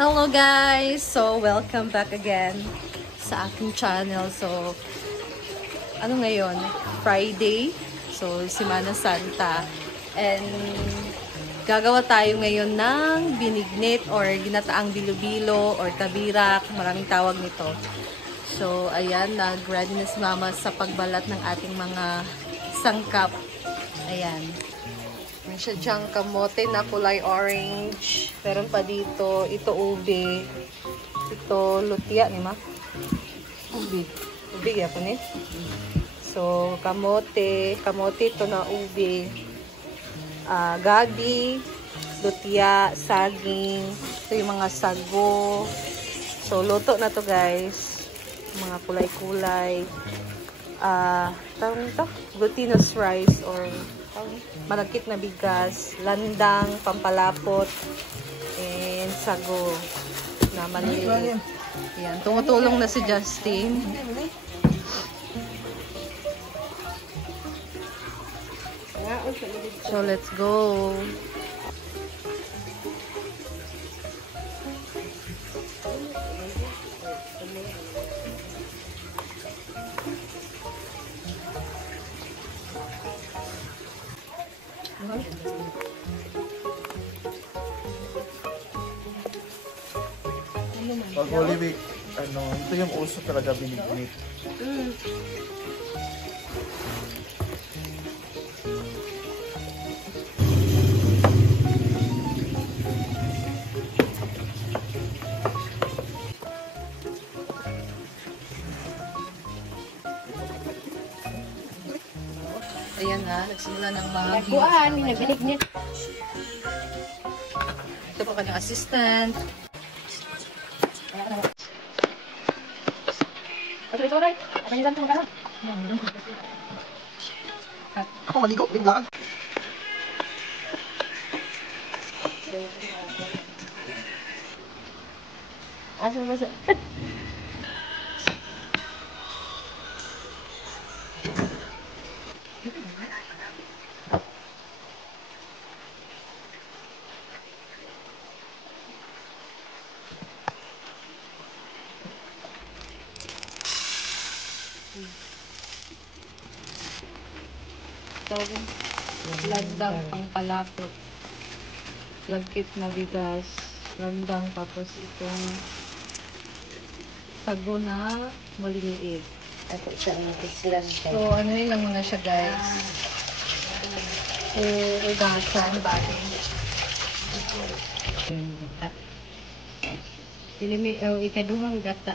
Hello guys! So, welcome back again sa aking channel. So, ano ngayon? Friday. So, Semana Santa. And, gagawa tayo ngayon ng binignit or ginataang bilo-bilo or tabirak. Maraming tawag nito. So, ayan. Nag-ready na si Mama sa pagbalat ng ating mga sangkap. Ayan. May siya dyang kamote na kulay orange. Meron pa dito. Ito ube. Ito lutia ni ma. Ube. Ube ya po ni. So, kamote. Kamote ito na ube. Gabi. Lutia. Saging. Ito yung mga sago. So, luto na to guys. Mga kulay-kulay. Tawag nito? Glutinous rice or malagkit na bigas, landang, pampalapot, and sago na maliit. Yan, tumutulong na si Justin. So, let's go. Pag Holy Week, ito yung uso talaga binignit. Ayan na, nagsimula ng bahagi. Nagkuhan, nabinignit. Ito po kanyang assistant. Ito, right? Apa yung santo magkano? Ako maligo, biglaan. Asa ba sa... Landang pangpalapot. Lagkit na bigas. Landang tapos itong sago na maliliit. Ako sa mga pislang So, ano yun lang muna siya guys. Ugasan, bali. Ikaduhang gata.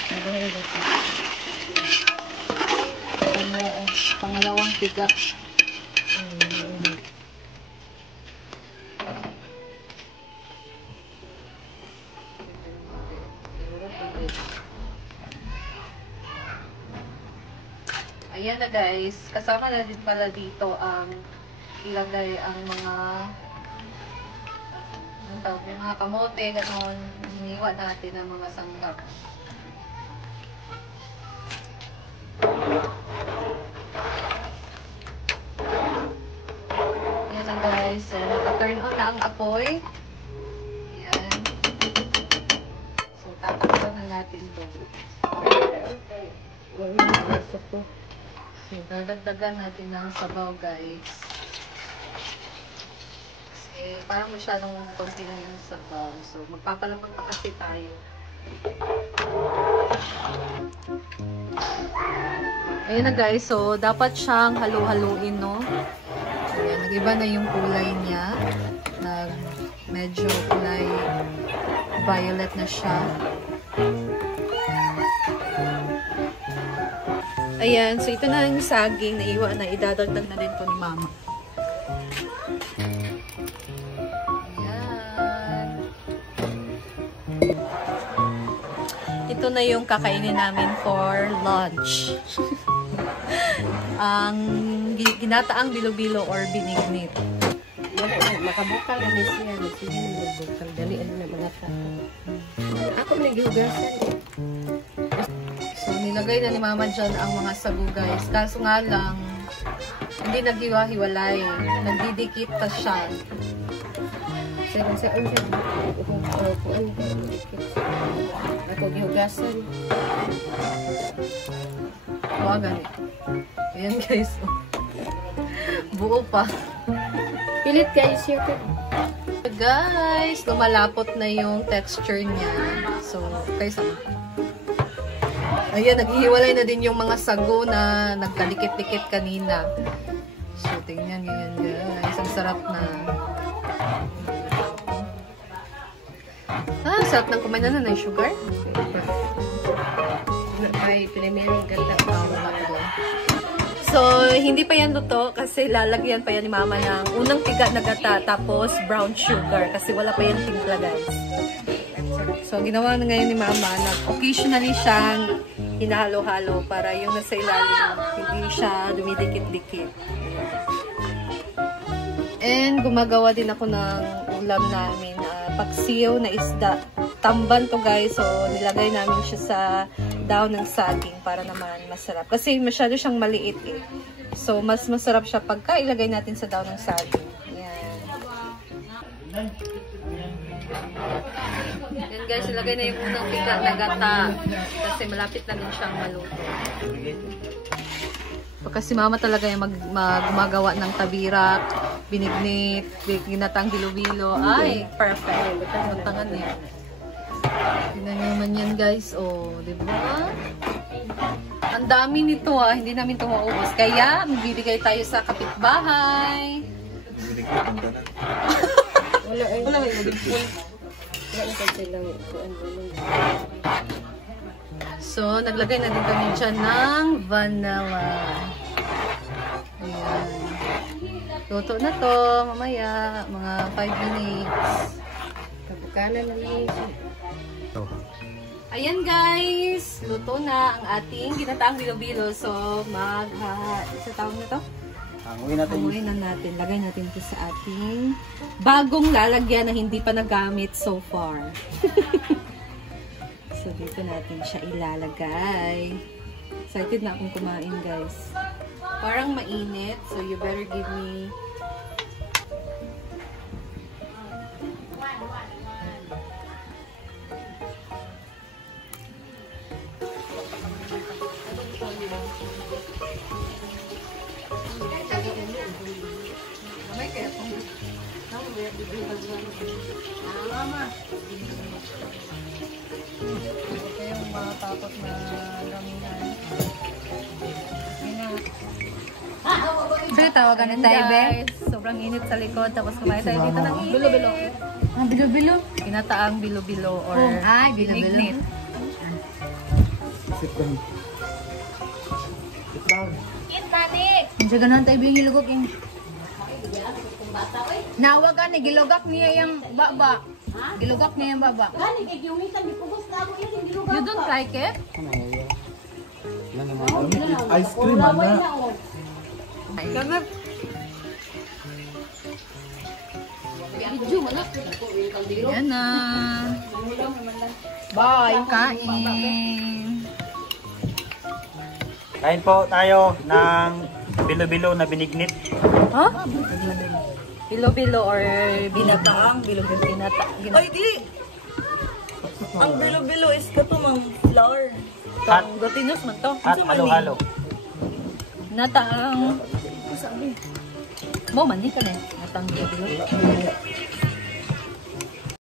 Ikaduhang gata. Pangalawang tiga. Ayan na guys, kasama na din pala dito ang ilagay ang mga kamote, gano'n, iniwan natin ang mga sanggap. Ayan na guys, naka-turn on na ang apoy. Ayan. So, tatakpan na natin ito. So, dadagdagan natin ng sabaw guys. Kasi parang masyadong konti na yung sabaw. So, magpapalamang pa kasi tayo. Ayan na guys, so dapat siyang halu-haluin, no? Ayan, nag-iba na yung kulay niya. Medyo kulay violet na siya. Ayan, so ito na yung saging na iwan na idadagdag na din po ni Mama. Ayan. Ito na yung kakainin namin for lunch. Ang ginataang bilo-bilo or binignit. Makabukal na siya. Sige na magbukal. Dalian na mga tao. Ako nag-iugasan. So, nilagay na ni Mama dyan ang mga sago guys. Kaso nga lang, hindi naghiwa-hiwalay. Nagdidikit pa siya. So, Pero sa unsa kuan ako gihugasan. Huwag ganit. Ayan guys. Buo pa. Pilit kayo siya ko. Guys, lumalapot na yung texture niya. So, guys, ayan, naghihiwalay na din yung mga sago na nagkadikit-dikit kanina. So, tingnan nyo yan guys. Ang sarap na. Sarap ng kumain na ng sugar. Ay, primero ganda. So, hindi pa yan luto kasi lalagyan pa yan ni Mama ng unang tiga na gata tapos brown sugar kasi wala pa yan timpla guys. So, ginawa na ngayon ni Mama na occasionally siyang hinahalo-halo para yung nasa ilalim hindi siya dumidikit-dikit. And gumagawa din ako ng ulam namin, paksiw na isda. Tamban to guys, so nilagay namin siya sa daon ng saging para naman masarap. Kasi masyado siyang maliit eh. So mas masarap siya pagka ilagay natin sa daon ng saging. Yan. Yan guys, ilagay na yung unang tiga na gata. Kasi malapit na din siyang maluto. Kasi Mama talaga yung gumagawa ng tabirak, binignit, ginatang bilo-bilo. Ay, perfect. Tangan niya. Tingnan nyo naman yan guys. Oh, diba? Ang dami nito hindi namin ito maubos. Kaya, magbibigay tayo sa kapitbahay. Wala ay. Wala may ulipon. Wala kasi lang kuan doon. So, naglagay na din kami dyan ng vanilla. Ayan. Luto na to. Mamaya, mga 5 minutes. Kabukanan na lang siya. Ayan guys, luto na ang ating ginataang bilo-bilo. So, sa tawag na to? Hanguin na natin. Lagay natin ito sa ating bagong lalagyan na hindi pa nagamit so far. So, dito natin siya ilalagay. Excited na akong kumain guys. Parang mainit, so you better give me yung mga tapos na gamihan. Sige, tawagan na tayo, be. Sobrang init sa likod. Tapos kumain tayo dito ng init. Bilo-bilo. Ah, bilo-bilo? Kinataang bilo-bilo or Ay, bilo-bilo. binignit. Sit down. Sit down. Sige, ganun tayo yung gilugok yung... Nawagan ni gilugak niya yung baba. Gilugak niya yung baba. You don't like it? Ice cream, anak. Ganap. Yan na. Bye. Kain. Kain po tayo ng bilo-bilo na binignit. Huh? Bilo-bilo or binataang bilo-bilo. Ay, di! Ang bilo-bilo is kato mang flour. At, Glutinous man to. at halo-halo. Nataang... Mo man, di ka na. Nataang bilo-bilo.